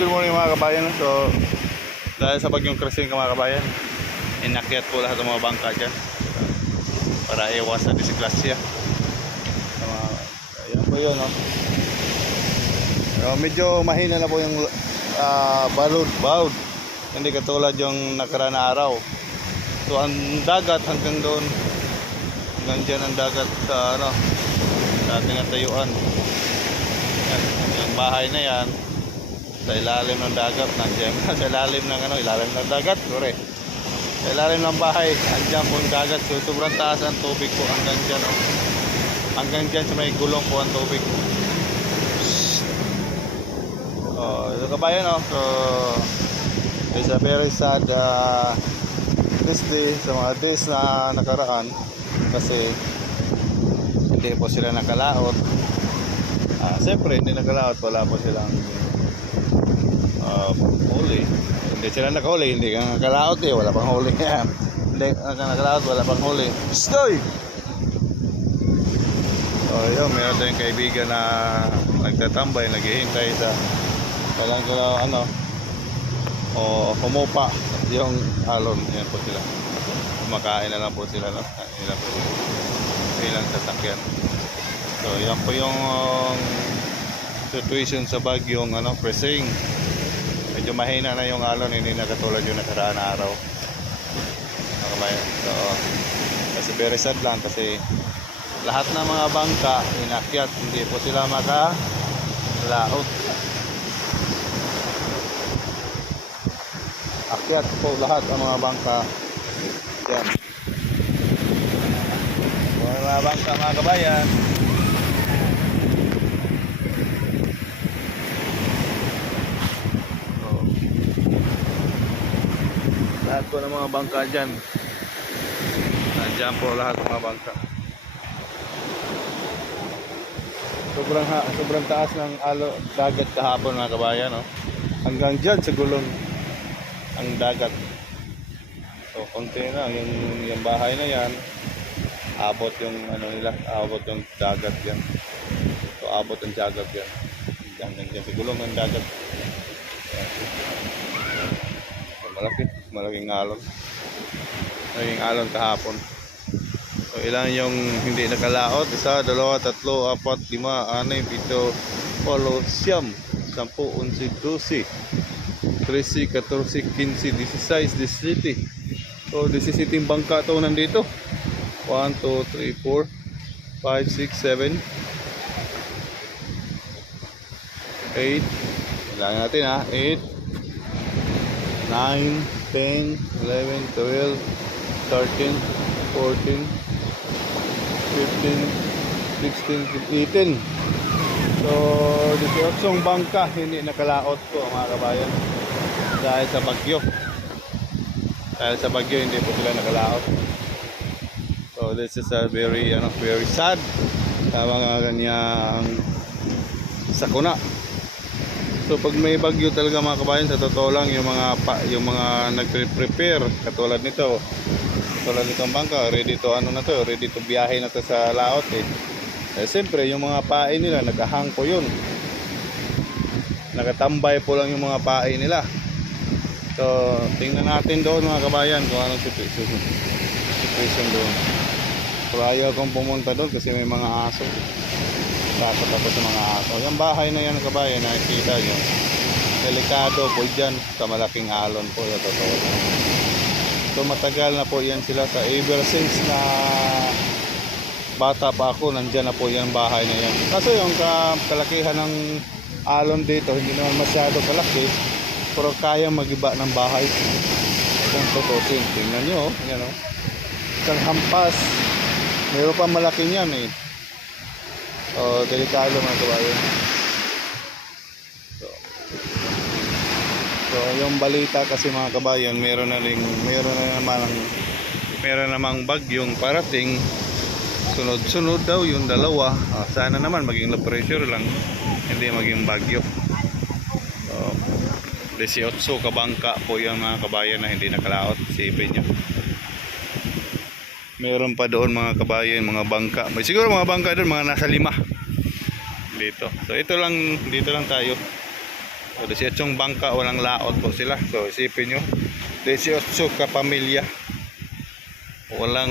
good morning mga kabayan. So, dahil sa bagyong Christine mga kabayan, inakyat po lahat ng mga bangka dyan para iwasan disgrasya. Ayan po yun, no? So, medyo mahina na po yung balud. Hindi katulad yung nakaraan na araw. So, ang dagat hanggang doon. Hanggang dyan ang dagat sa, sa ating natayuan. Yung bahay na yan sa ilalim ng dagat, nandiyan sa ilalim ng ilalim ng dagat, sorry. Sa ilalim ng bahay, nandiyan po yung dagat. So sobrang taas ang tubig po hanggang dyan, hanggang dyan sa may gulong po ang tubig. Ito kabayan, so it's a very sad this day, sa mga days na nakaraan, kasi hindi po sila nakalaot. Siyempre hindi nakalaot, wala po silang huli. Hindi sila nakahuli, hindi ka nakalaot wala pang huli. Hindi ka nakalaot, wala pang huli. Stoy! So yun, meron tayong kaibigan na nagtatambay, naghihintay sa talang o humupa yung alon. Yan po sila, kumakain na lang po sila, ilang sasakyan. So yan po yung situation sa bagyong Christine. Medyo mahina na yung alon, hindi na katulad yung nakaraan na araw. So kasi very sad lang, kasi lahat ng mga bangka inakyat, hindi po sila makalaot. Akyat po lahat ang mga bangka. Yan. Mga bangka mga kabayan. Lahat po ng mga bangka dyan. Nandiyan po lahat ng mga bangka. Sobrang taas ng dagat kahapon mga kabayan, hanggang dyan sa gulong ang dagat. So konti na yung bahay na yan, abot yung abot yung dagat yan. So abot ang dagat yan hanggang dyan sa gulong ng dagat. Malaking alon kahapon. So ilan yung hindi nakalaot? 1, 2, 3, 4, 5, 6, 7, 8, 9, 10, 11, 12, 13, 14, 15, 16, 17. So 17 bangka to nandito. 1, 2, 3, 4, 5, 6, 7, 8. Kailangan natin 8, 9, 10, 11, 12, 13, 14, 15, 16, 18. So 18 bangka hindi nakalaot po mga kabayan dahil sa bagyo. Dahil sa bagyo hindi po sila nakalaot. So this is a very sad sa mga ganyang sakuna. So pag may bagyo talaga mga kabayan, sa totoo lang yung mga nagre-prepare katulad nitong bangka, ready to ready to biyahe na to sa laot siyempre yung mga pae nila nakahang po yun, nakatambay po lang yung mga pae nila. So tingnan natin doon mga kabayan kung anong situation doon. Pero ayaw kong pumunta doon kasi may mga aso. Takot ako sa mga aso. Yung bahay na yan kabayan, nakikita nyo, delikado po dyan sa malaking alon po, yung totoo. So matagal na po yan sila, sa ever since na bata pa ako, nandyan na po yan bahay na yan. Kasi yung kalakihan ng alon dito, hindi naman masyado kalaki, pero kaya magiba ng bahay. Kung tutusin, tingnan nyo, yan isang hampas, mayroon pa malaki niyan delikado mga kabayan. So yung balita kasi mga kabayan, meron namang bagyong parating. Sunod daw yung dalawa. Sana naman maging low pressure lang, hindi maging bagyo. So 18 kabangka po yung mga kabayan na hindi nakalaot. Isipin nyo, meron pa doon mga kabayan, mga bangka. May siguro mga bangka doon, mga nasa 5 dito. So dito lang tayo. So 18 bangka, walang laot po sila. So isipin nyo, 18 kapamilya. Wala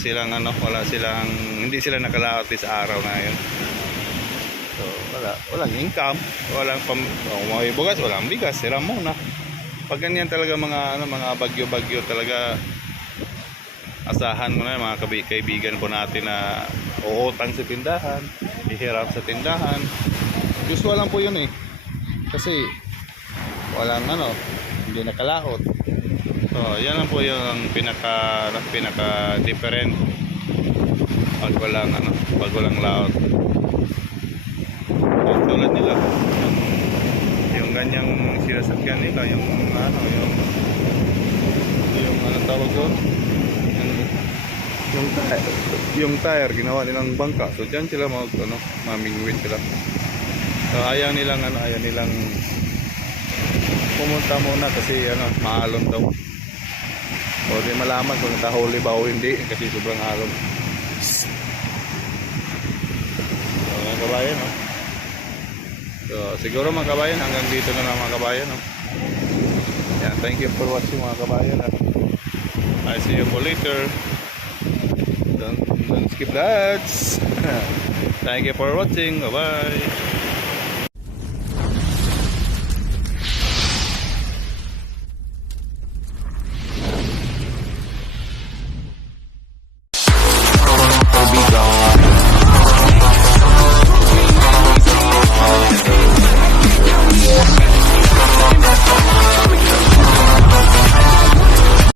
silang hindi sila nakalaot sa araw na yun. So walang income, may bugas, walang bigas, sila muna. Pag ganyan talaga mga bagyo-bagyo talaga, asahan mo na mga kaibigan po natin na uutang sa tindahan, ihirap sa tindahan. Usual lang po yun eh. Kasi walang hindi nakalaot. So yan lang po yung pinaka different pag walang laot. At tulad nila yung ganyang sinasakyan nila, yung tawag doon, yung tire ginawa nilang bangka. So diyan sila mamingwit sila. So ayaw nilang pumunta muna kasi maalon daw. O di malaman kung nakahuli ba o hindi kasi sobrang alon. So mga kabayan, so siguro mga kabayan, hanggang dito na lang mga kabayan, yeah, thank you for watching mga kabayan, I see you for later. Don't skip that. Thank you for watching. Bye bye.